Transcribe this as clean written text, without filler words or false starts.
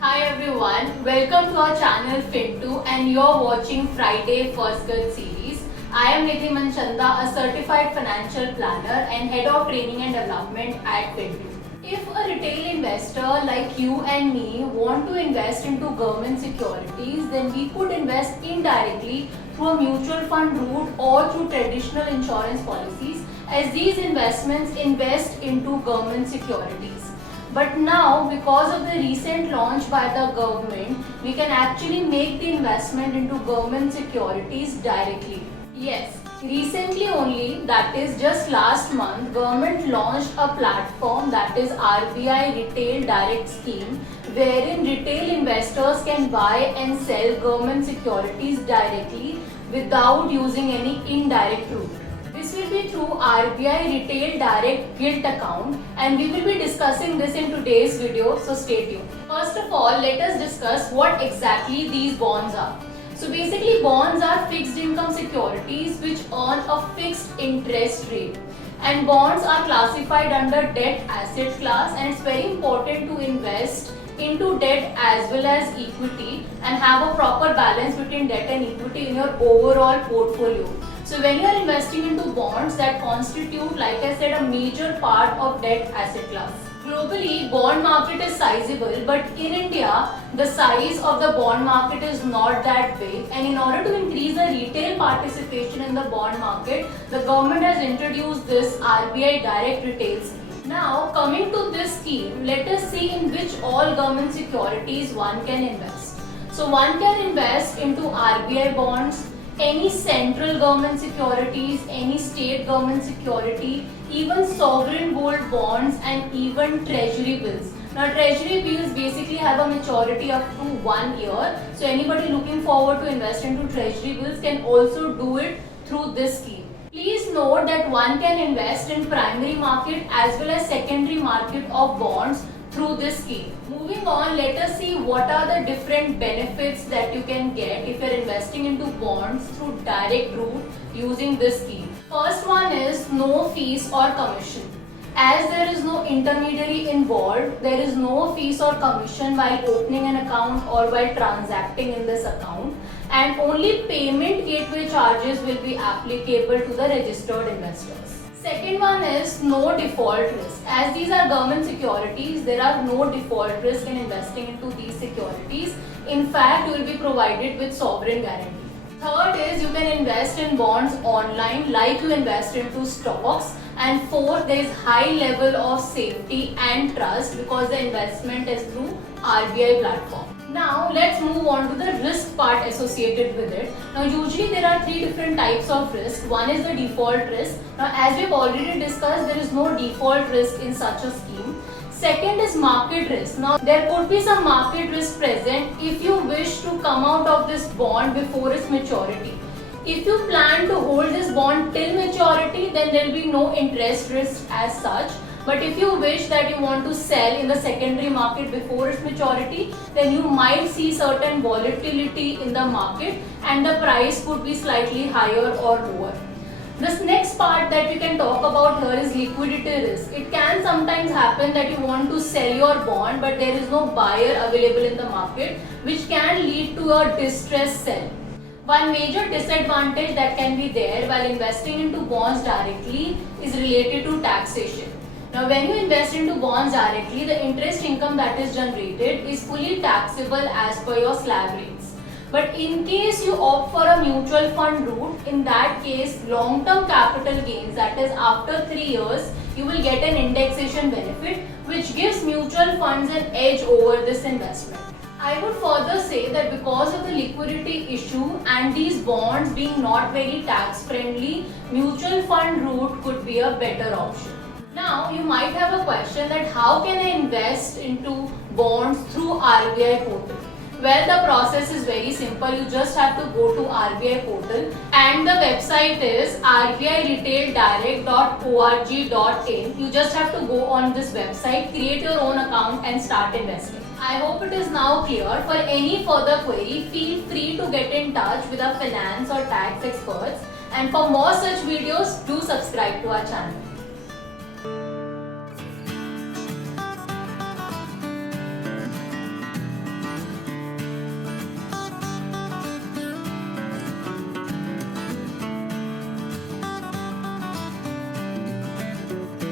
Hi everyone, welcome to our channel Fintu and you're watching Friday First Good series. I am Nidhi Manchanda, a certified financial planner and head of training and development at Fintu. If a retail investor like you and me want to invest into government securities, then we could invest indirectly through a mutual fund route or through traditional insurance policies, as these investments invest into government securities. But now, because of the recent launch by the government, we can actually make the investment into government securities directly. Yes, recently only, that is just last month, government launched a platform, that is RBI Retail Direct Scheme, wherein retail investors can buy and sell government securities directly without using any indirect route. This will be through RBI Retail Direct Gilt account, and we will be discussing this in today's video, so stay tuned. First of all, let us discuss what exactly these bonds are. So basically, bonds are fixed income securities which earn a fixed interest rate, and bonds are classified under debt asset class, and it's very important to invest into debt as well as equity and have a proper balance between debt and equity in your overall portfolio. So when you are investing into bonds, that constitute, like I said, a major part of debt asset class. Globally, bond market is sizable, but in India, the size of the bond market is not that big, and in order to increase the retail participation in the bond market, the government has introduced this RBI Direct Retail Scheme. Now, coming to this scheme, let us see in which all government securities one can invest. So one can invest into RBI bonds, any central government securities, any state government security, even sovereign gold bonds, and even treasury bills. Now treasury bills basically have a maturity up to 1 year, so anybody looking forward to invest into treasury bills can also do it through this scheme. Please note that one can invest in primary market as well as secondary market of bonds through this scheme. Moving on, let us see what are the different benefits that you can get if you are investing into bonds through direct route using this scheme. First one is no fees or commission. As there is no intermediary involved, there is no fees or commission while opening an account or while transacting in this account, and only payment gateway charges will be applicable to the registered investors. Second one is no default risk. As these are government securities, there are no default risk in investing into these securities. In fact, you will be provided with sovereign guarantee. Third is you can invest in bonds online like you invest into stocks. And fourth, there is high level of safety and trust because the investment is through RBI platform. Now let's move on to the risk part associated with it. Now usually there are three different types of risk. One is the default risk. Now as we've already discussed, there is no default risk in such a scheme. Second is market risk. Now there could be some market risk present if you wish to come out of this bond before its maturity. If you plan to hold this bond till maturity, then there will be no interest risk as such. But if you wish that you want to sell in the secondary market before its maturity, then you might see certain volatility in the market and the price could be slightly higher or lower. This next part that we can talk about here is liquidity risk. It can sometimes happen that you want to sell your bond but there is no buyer available in the market, which can lead to a distressed sell. One major disadvantage that can be there while investing into bonds directly is related to taxation. Now when you invest into bonds directly, the interest income that is generated is fully taxable as per your slab rates. But in case you opt for a mutual fund route, in that case long-term capital gains, that is after 3 years, you will get an indexation benefit which gives mutual funds an edge over this investment. I would further say that because of the liquidity issue and these bonds being not very tax friendly, mutual fund route could be a better option. Now you might have a question that how can I invest into bonds through RBI portal? Well, the process is very simple. You just have to go to RBI portal and the website is rbiretaildirect.org.in. You just have to go on this website, create your own account and start investing. I hope it is now clear. For any further query, feel free to get in touch with our finance or tax experts. And for more such videos, do subscribe to our channel.